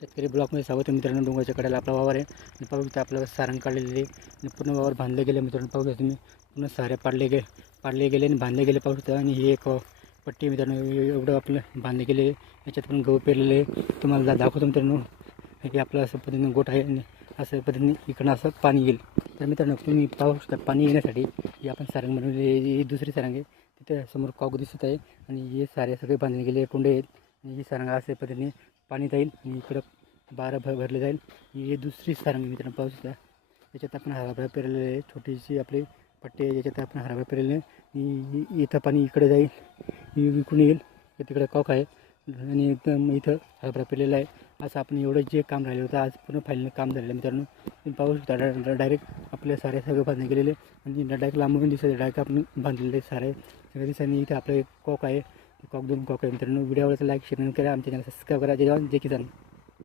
शेतकरी ब्लॉकमध्ये स्वागत आहे मित्रांनो. डोंगराच्या कडेला आपला वावर आहे. आणि पाहू शकता आपलं सारण काढलेले आणि पूर्ण वावर बांधले गेले मित्रांनो. पाहू शकता तुम्ही पूर्ण सारे पाडले गे पाडले गेले आणि बांधले गेले पाहू शकता. आणि ही एक पट्टी मित्रांनो. एवढं आपलं बांधले गेले याच्यात पण गहू पेरलेले तुम्हाला दाखवतो मित्रांनो. हे आपलं असं पद्धतीने गोठ आहे आणि असं पद्धतीने इकडं असं पाणी येईल. तर मित्रांनो तुम्ही पाहू शकता पाणी येण्यासाठी ही आपण सारंग बनवलेली ही दुसरी सारंग आहे. तिथे समोर कॉक दिसत आहे. आणि हे सारे सगळे बांधले गेले कुंडे आहेत. आणि ही सारंग असे पद्धतीने पाणी जाईल आणि इकडं बारा भर भरले जाईल. ही दुसरी सारंग मित्रांनो पाऊस त्याच्यात याच्यात आपण हराभरा पेरलेलं आहे. छोटीशी आपली पट्टी आहे. याच्यात आपण हराभरा पेरलेले आहे. इथं पाणी इकडे जाईल. विकून येईल. तिकडे कॉक आहे. आणि एकदम इथं हराभरा पेरलेला आहे. असं आपण एवढं जे काम राहिलं होतं आज पूर्ण फायनल काम झालेलं आहे मित्रांनो. पाऊस डायरेक्ट आपल्या सारे सगळं बांधले गेलेले आणि डायरेक्ट लांबून दिसत डायरेक्ट आपण बांधलेले सारे सगळ्या दिवसांनी इथे आपलं एक कॉक आहे. कॉक दोन कॉक मित्रांनो व्हिडिओ आवडला लाईक शेअर करा. आमच्या चॅनल सबस्क्राईब करा. जय जवान जय किसान.